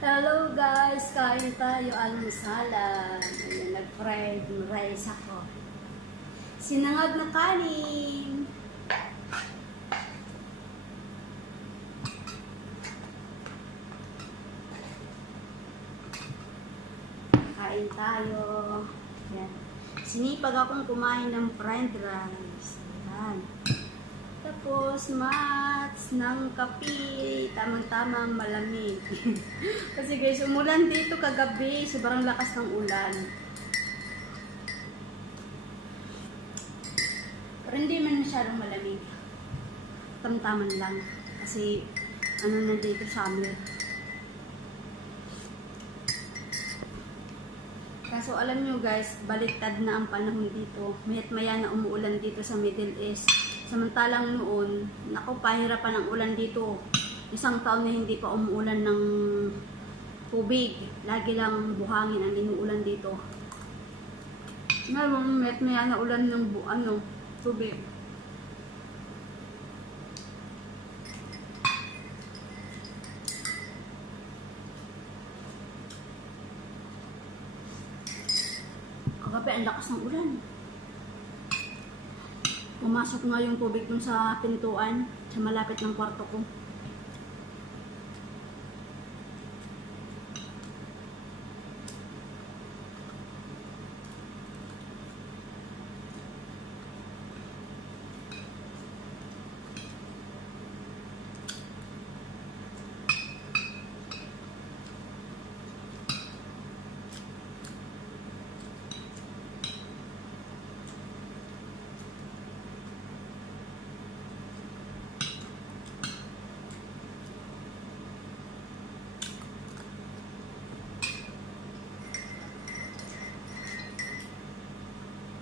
Hello guys, kain tayo almusalan. Ayan, nag-fried rice ako. Sinangag na kanin. Kain tayo. Ayan. Sinipag akong kumain ng fried rice. Ayan. Tapos, mats ng kape. Tamang-tamang malamig. Kasi guys, umulan dito kagabi. Sobrang lakas ng ulan. Pero hindi man masyadong malamig. Tamtaman lang. Kasi, ano na dito, summer. Kaso alam nyo guys, baliktad na ang panahon dito. Mayat maya na umuulan dito sa Middle East. Samantalang noon, naku, pahirapan ang ulan dito. Isang taon na hindi pa umuulan ng tubig. Lagi lang buhangin ang inuulan dito. Ngayon, may na ulan ng tubig. Kagabi, ang lakas ng ulan. Pumasok nga yung tubig dun sa pintuan, sa malapit ng kwarto ko.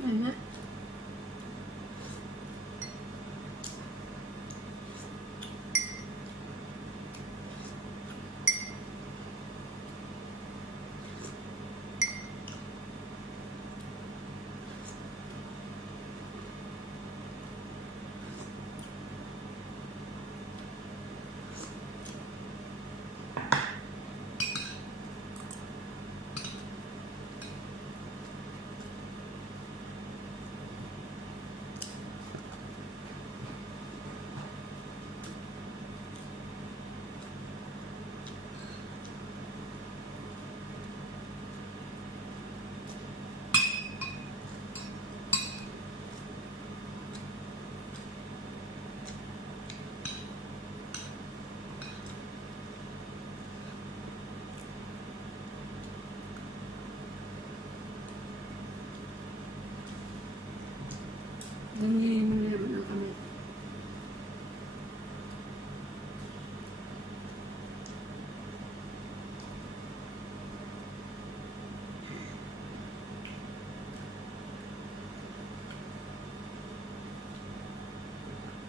Ingat. Ganyan mo na naman ang kamay.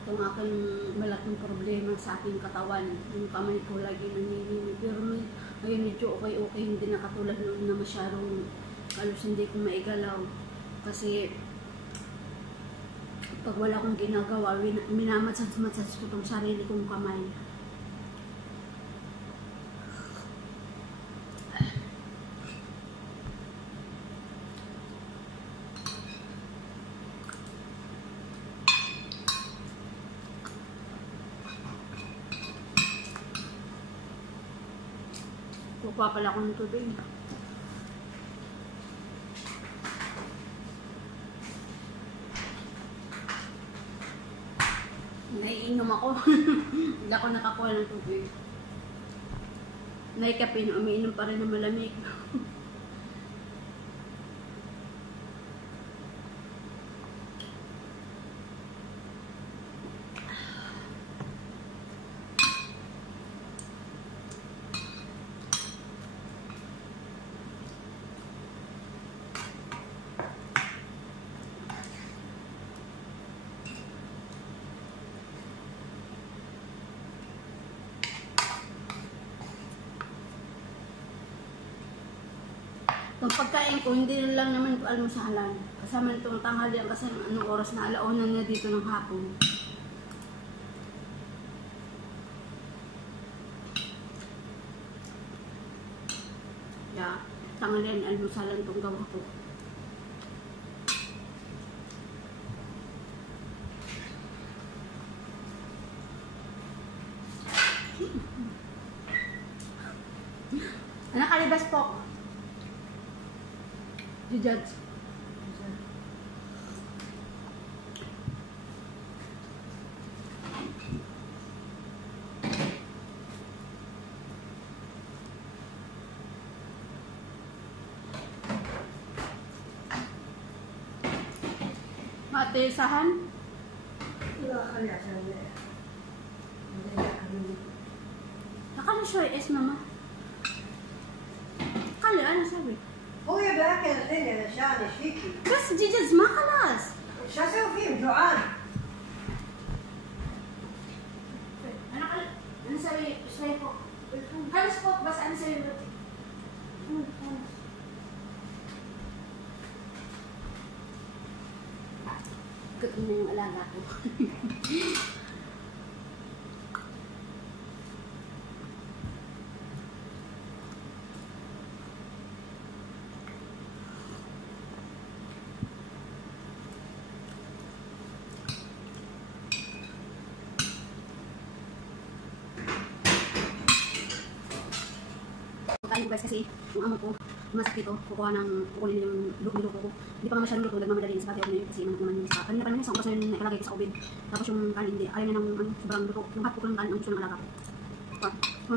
Itong aking malaking problema sa aking katawan. Yung kamay ko lagi nanginginig. Pero ngayon medyo okay. Hindi na katulad noon na masyadong halos hindi ko maigalaw. Kasi pag wala akong ginagawa, minamatsats ko itong sarili kong kamay. Kukuha pala ako ng tubig. Naiinom ako. Hindi ako nakakuha ng tubig. Naikape na umiinom pa rin ng malamig. Itong pagkain ko, hindi lang naman ito almusalan. Kasama itong tanghalian kasi anong oras na, 1:00 na dito ng hapon. Kaya tanghalian almusalan itong gawa ko. Anak, kalibas po. Judge. Matisahan? Nakala siya es, mama. Kala, ano sabi? هو باكل الدنيا لشان شيكي بس جيجز ما خلاص. شو اسوي فيهم جوعان أنا أسوي شوية فوق. خلص فوق بس أنا أسوي روتي. Good na yung alaga ko. Guys, kasi yung amo ko masakit ito, kukunin yung luko ko. Hindi pa nga masyadong luto, nagmamadali na sa pati ako na yun kasi naman yung sa kanina pa naman isang oras na yun nakalagay ko sa ubin. Tapos yung kanin hindi, ayaw niya ng sobrang luto. Yung hot ko lang kanin ang gusto ng alaga ko.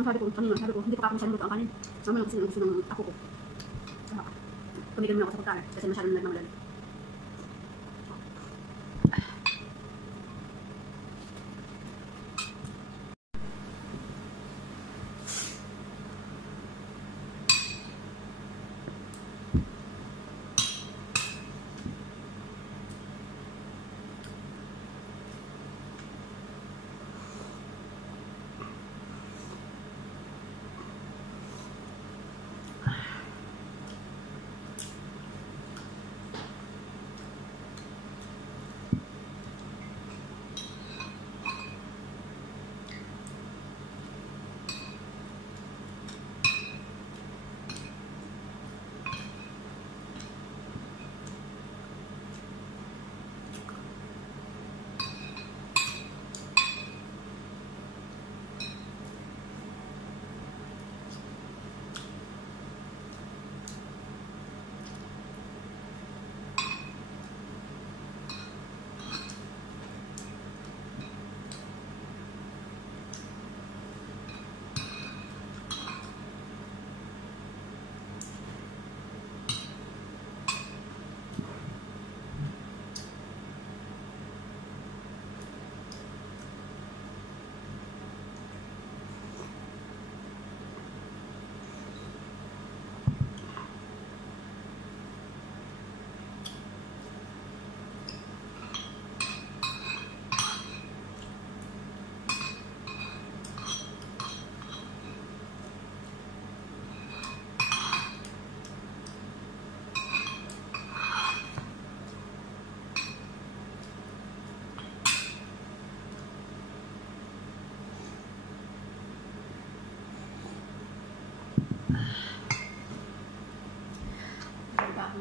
Sabi ko, hindi pa ako masyadong luto ang kanin. Sama lang kasi ang gusto ng ako ko. Tumigil muna ako sa pagkain kasi masyadong nagmamadali.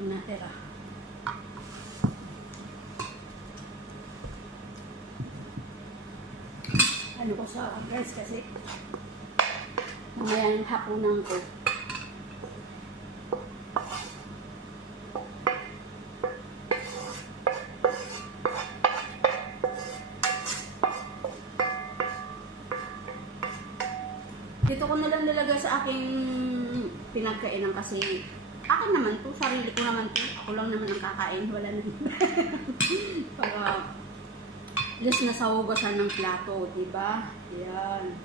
Natira. Ano ko sa guys kasi mamaya yung hapunan ko. Dito ko na lang nilagay sa aking pinagkainan kasi akin naman to, sarili ko naman to. Ako lang naman ang kakain, wala naman. Para just nasahugasan ng plato, diba? Yan.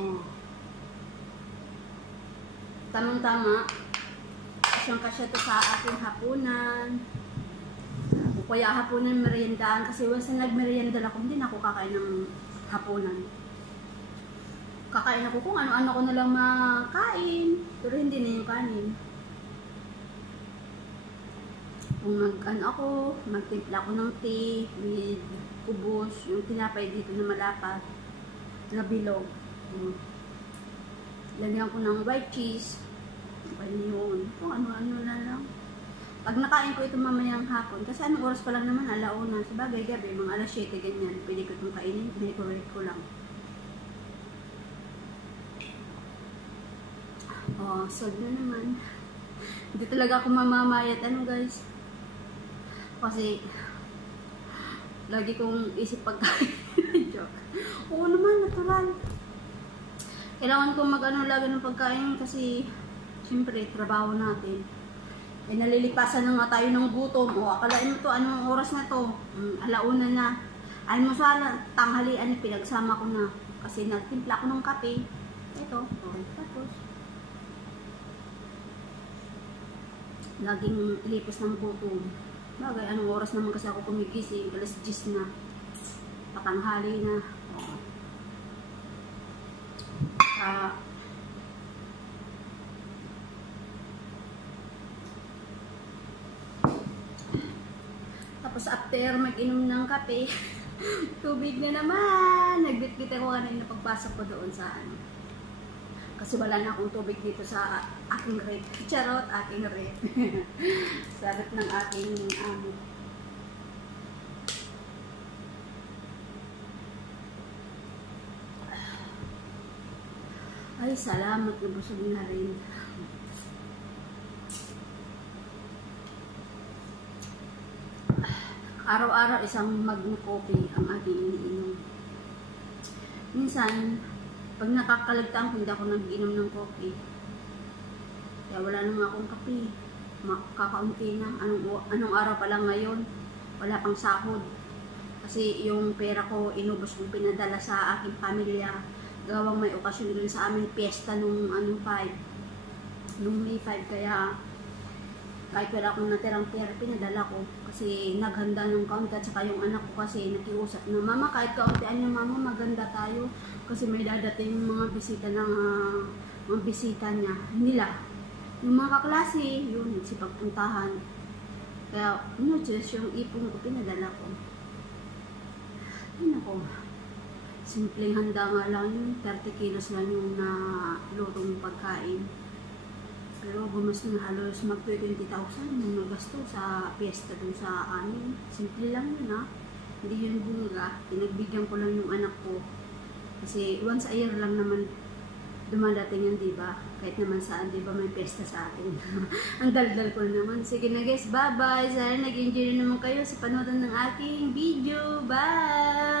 Oh. Tamang-tama. Kasyang-kasya to sa aking hapunan. O kaya hapunan meriendaan kasi once na nagmerienda ako, hindi na ako kakain ng hapunan. Kakain ako kung ano-ano ko na lang makain, pero hindi na yung kanin. Kung magtimpla ako ng tea with kubos, yung tinapay dito na malapat, na bilog. Lagyan ko ng white cheese, Yun. Kung ano-ano na lang. Pag nakain ko ito mamayang hapon, kasi anong oras pa lang naman, alauna. Sabagay gabi, mga alas 7, ganyan. Pwede ko itong kainin, microwave ko lang. Oh, solve na naman. Hindi talaga ako mamamayat, ano guys. Kasi, lagi kong isip pagkain. Joke. Oo naman, natural. Kailangan kong mag-ano lagi ng pagkain kasi siyempre, trabaho natin. Eh, nalilipasan na nga tayo ng gutom. O, akalain mo to, anong oras na to? Alauna na. Almusal, tanghalian, pinagsama ko na. Kasi nagtimpla ko ng kape. Ito, okay. Tapos, laging lipas ng gutom. Bagay, anong oras naman kasi ako kumigising? Alas 10 na. Patanghali na. Tapos after mag-inom ng kape, tubig na naman. Nagbitbit ako kanina pagpasok ko doon sa ano. Kasi wala na akong tubig dito sa aking rep. Charot, aking rep. Sa rep ng aking Ay, salamat, nabusog na rin. Araw-araw isang mug ng coffee ang aking iniinom. Minsan, pag nakakalagtaan ko, hindi ako nag-inom ng coffee. Kaya wala nang akong kape. Kakaunti na. Anong araw pa lang ngayon? Wala pang sahod. Kasi yung pera ko, inubos kong pinadala sa aking pamilya. Gawang may okasyon dun sa aming piyesta nung nung May 5, kaya kahit wala akong natirang pera, pinadala ko kasi naghanda ng kaunti at saka yung anak ko kasi nakiusap na, mama, kahit kauntian niya, mama, maganda tayo kasi may dadating mga bisita ng mga bisita niya, nila yung mga kaklase, yun, si pagpuntahan, kaya just yung ipon ko, pinadala ko. Ayun ako, simpleng handa nga lang yun, 30 kilos lang yung nalutong pagkain. Pero gumas na halos mag-20,000 yung nagasto sa piyesta dun sa amin. Simple lang yun ha. Hindi yun bunga. Pinagbigyan ko lang yung anak ko. Kasi once a year lang naman dumadating yan, diba? Kahit naman saan, diba, may piyesta sa atin. Ang daldal ko naman. Sige na guys, bye-bye. Sana nag-enjoy na naman kayo sa panood ng aking video. Bye!